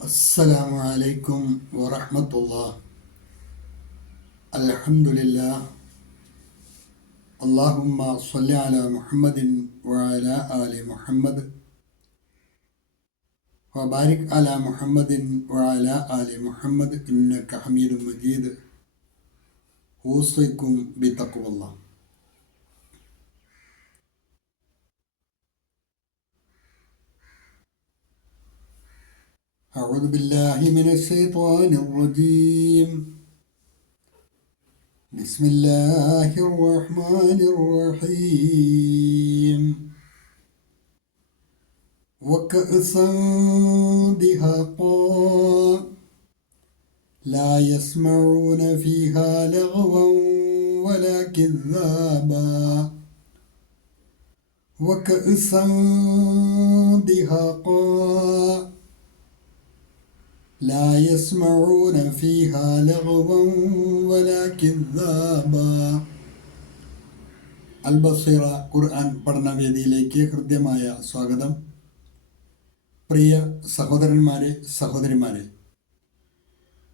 السلام عليكم ورحمة الله. الحمد لله. اللهم صل على محمد وعلى آل محمد وبارك على محمد وعلى آل محمد إنك حميد مجيد. أوصيكم بتقوى الله. أعوذ بالله من الشيطان الرجيم. بسم الله الرحمن الرحيم. وكأسا دهاقا لا يسمعون فيها لغوا ولا كذابا. وكأسا دهاقا لا يسمعون فيها لغوا ولا كذابا. അൽബസീറ ഖുർആൻ പഠനവേദിയിലേക്ക് ഹൃദ്യമായ സ്വാഗതം. പ്രിയ സഹോദരന്മാരെ, സഹോദരിമാരെ,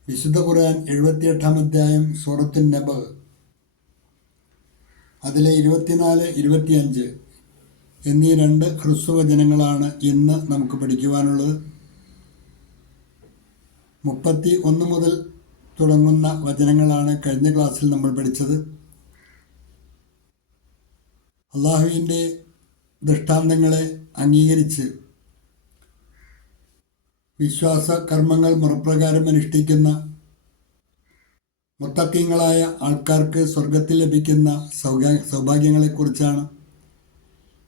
വിശുദ്ധ ഖുർആൻ 78-ാം അധ്യായം സൂറത്തുൻ നബഅ്, അതിലെ 24, 25 എന്നീ 2 ഹ്രസ്വവചനങ്ങളാണ് ഇന്ന് നമുക്ക് പഠിക്കുവാനുള്ളത്. 31 മുതൽ തുടങ്ങുന്ന വചനങ്ങളാണ് കഴിഞ്ഞ ക്ലാസ്സിൽ നമ്മൾ പഠിച്ചത്. അള്ളാഹുവിൻ്റെ ദൃഷ്ടാന്തങ്ങളെ അംഗീകരിച്ച് വിശ്വാസ കർമ്മങ്ങൾ മുറപ്രകാരം അനുഷ്ഠിക്കുന്ന മുത്തഖീങ്ങളായ ആൾക്കാർക്ക് സ്വർഗത്തിൽ ലഭിക്കുന്ന സൗഭാഗ്യങ്ങളെക്കുറിച്ചാണ്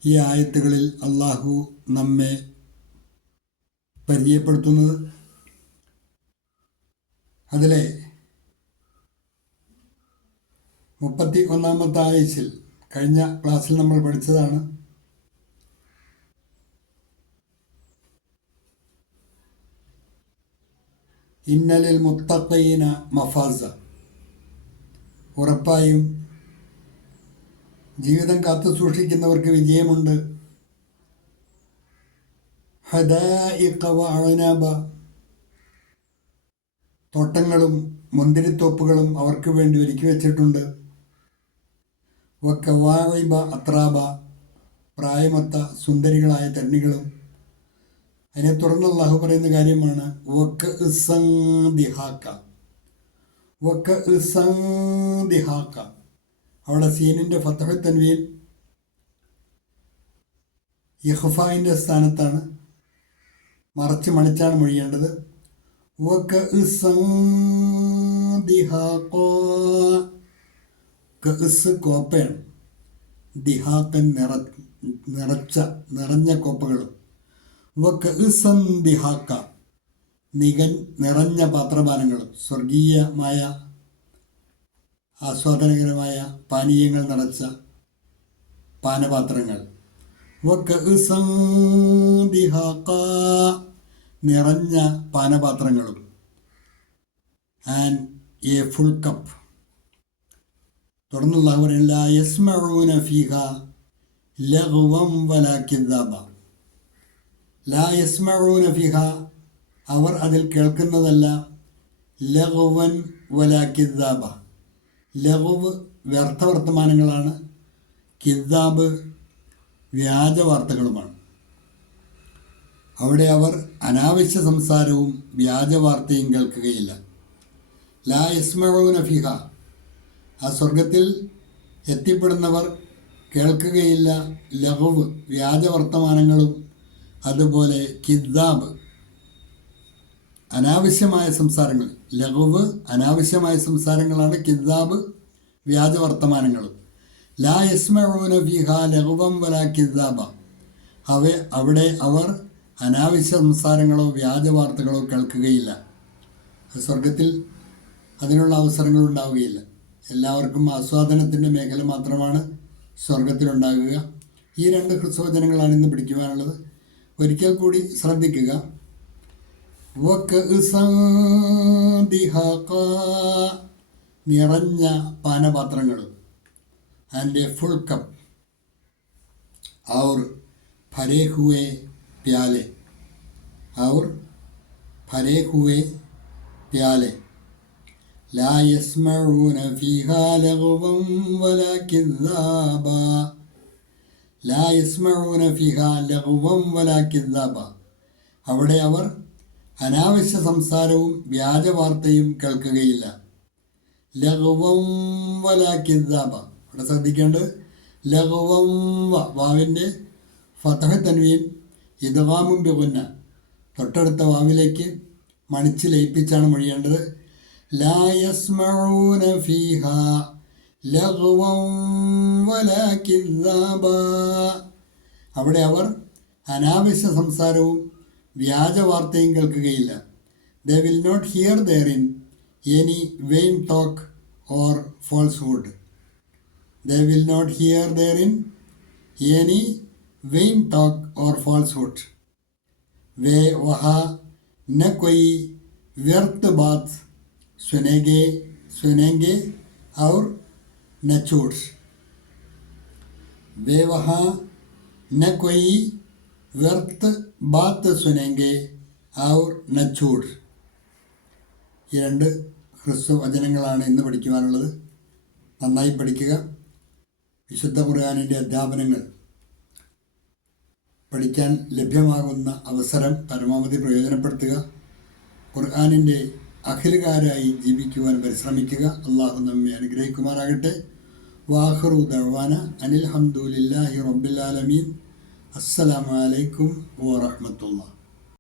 ഈ ആയത്തുകളിൽ അള്ളാഹു നമ്മെ പരിചയപ്പെടുത്തുന്നത്. അതിലെ 31-ാമത്തെ ആയത്തിൽ കഴിഞ്ഞ ക്ലാസ്സിൽ നമ്മൾ പഠിച്ചതാണ്. ഇന്നലിൽ മുത്തഖീന മഫാസ, ഉറപ്പായും ജീവിതം കാത്തു സൂക്ഷിക്കുന്നവർക്ക് വിജയമുണ്ട്. ഹദായിഖ വഅനാബ, തോട്ടങ്ങളും മുന്തിരിത്തോപ്പുകളും അവർക്ക് വേണ്ടി ഒരുക്കി വച്ചിട്ടുണ്ട്. വക്കവാഇബ അത്രാബ, പ്രായമൊത്ത സുന്ദരികളായ തരുണികളും. അതിനെ തുടർന്ന് അല്ലാഹു പറയുന്ന കാര്യമാണ് വകഅസൻ ദിഹാക. വകഅസൻ ദിഹാക, അവിടെ സീനിൻ്റെ ഫത്ഹു തൻവീൻ ഇഖ്ഫായിൻ്റെ സ്ഥാനത്താണ്, മറച്ച് മണിച്ചാണ് മൊഴിയേണ്ടത്. വകഅസൻ ദിഹാക, കഅസ് കോപ്പയാണ്, ദിഹാക്കൻ നിറഞ്ഞ കോപ്പകളും. വകഅസൻ ദിഹാക, നിറഞ്ഞ പാത്രപാനങ്ങളും, സ്വർഗീയമായ ആസ്വാദനകരമായ പാനീയങ്ങൾ നിറച്ച പാനപാത്രങ്ങൾ. വകഅസൻ ദിഹാക, നിറഞ്ഞ പാനപാത്രങ്ങളും. And a full cup. തുടർന്നുള്ള പറയുന്നത് ലാ യസ്മഊന ഫീഹാ ലഗ്വൻ വലാ കിദ്ദാബ. ലാ യസ്മഊന ഫീഹാ, അവർ അതിൽ കേൾക്കുന്നതല്ല. ലഗ്വൻ വലാ കിദ്ദാബ, ലഗ്വ് വ്യർത്ഥ വർത്തമാനങ്ങളാണ്, കിദ്ദാബ് വ്യാജ വാർത്തകളുമാണ്. അവിടെ അവർ അനാവശ്യ സംസാരവും വ്യാജ വാർത്തയും കേൾക്കുകയില്ല. ലാ യസ്മഊന ഫിഹ, ആ സ്വർഗത്തിൽ എത്തിപ്പെടുന്നവർ കേൾക്കുകയില്ല ലഗ്വ് വ്യാജ വർത്തമാനങ്ങളും, അതുപോലെ കിദ്ദാബ് അനാവശ്യമായ സംസാരങ്ങൾ. ലഗ്വ് അനാവശ്യമായ സംസാരങ്ങളാണ്, കിദ്ദാബ് വ്യാജ വർത്തമാനങ്ങളും. ലാ യസ്മഊന ഫിഹ ലഗ്വൻ വലാ കിദ്ദാബ, അവിടെ അവർ അനാവശ്യ സംസാരങ്ങളോ വ്യാജ വാർത്തകളോ കേൾക്കുകയില്ല. സ്വർഗത്തിൽ അതിനുള്ള അവസരങ്ങൾ ഉണ്ടാവുകയില്ല. എല്ലാവർക്കും ആസ്വാദനത്തിൻ്റെ മേഖല മാത്രമാണ് സ്വർഗത്തിലുണ്ടാകുക. ഈ 2 ഹ്രസ്വവചനങ്ങളാണ് ഇന്ന് പഠിക്കുവാനുള്ളത്. ഒരിക്കൽ കൂടി ശ്രദ്ധിക്കുക. വകഅസൻ ദിഹാക, നിറഞ്ഞ പാനപാത്രങ്ങളും. ആൻഡ് എ ഫുൾ കപ്പ്, और भरे हुए प्याले और भरे हुए प्याले ला यस्मऊन फीहा लगवन वला किज़्ज़ाबा ലാ യസ്മഊന ഫിഹാ ലഗ്വൻ വലാ കിദ്ദാബ അവിടെ അവർ അനാവശ്യ സംസാരവും വ്യാജ വാർത്തയും കേൾക്കുകയില്ല. ലഗ്വൻ വലാ കിദ്ദാബ അവിടെ ശ്രദ്ധിക്കേണ്ടത് ലഗ്വൻ വാവിൻ്റെ ഫതഹ് തൻവീൻ ഇദ്ഗാമും ബിഗുന്ന തൊട്ടടുത്ത വാവിലേക്ക് മണിച്ച് ലയിപ്പിച്ചാണ് മൊഴിയേണ്ടത്. ലാ യസ്മഊന ഫീഹാ ലഗ്വൻ വലാ കിദ്ദാബ അവിടെ അവർ അനാവശ്യ സംസാരവും വ്യാജ വാർത്തയും കേൾക്കുകയില്ല. They will not hear therein any vain talk or falsehood. They will not hear therein any vain talk or falsehood. वे वहाँ न कोई व्यर्थ बात सुनेंगे और न झूठ. वे वहाँ न कोई व्यर्थ बात सुनेंगे और न झूठ. ഈ രണ്ട് ഹ്രസ്വ വചനങ്ങളാണ് ഇന്ന് പഠിക്കുവാനുള്ളത്. നന്നായി പഠിക്കുക. വിശുദ്ധ ഖുർആനിൻ്റെ അധ്യാപനങ്ങൾ പഠിക്കാൻ ലഭ്യമാകുന്ന അവസരം പരമാവധി പ്രയോജനപ്പെടുത്തുക. ഖുർആനിൻ്റെ അഖിലുകാരായി ജീവിക്കുവാൻ പരിശ്രമിക്കുക. അള്ളാഹു നമ്മെ അനുഗ്രഹിക്കുമാറാകട്ടെ. വാഖിറു ദഅ്വാന അനിൽ ഹംദുലില്ലാഹി റബ്ബിൽ ആലമീൻ. അസ്സലാമു അലൈക്കും വറഹ്മത്തുള്ളാഹി.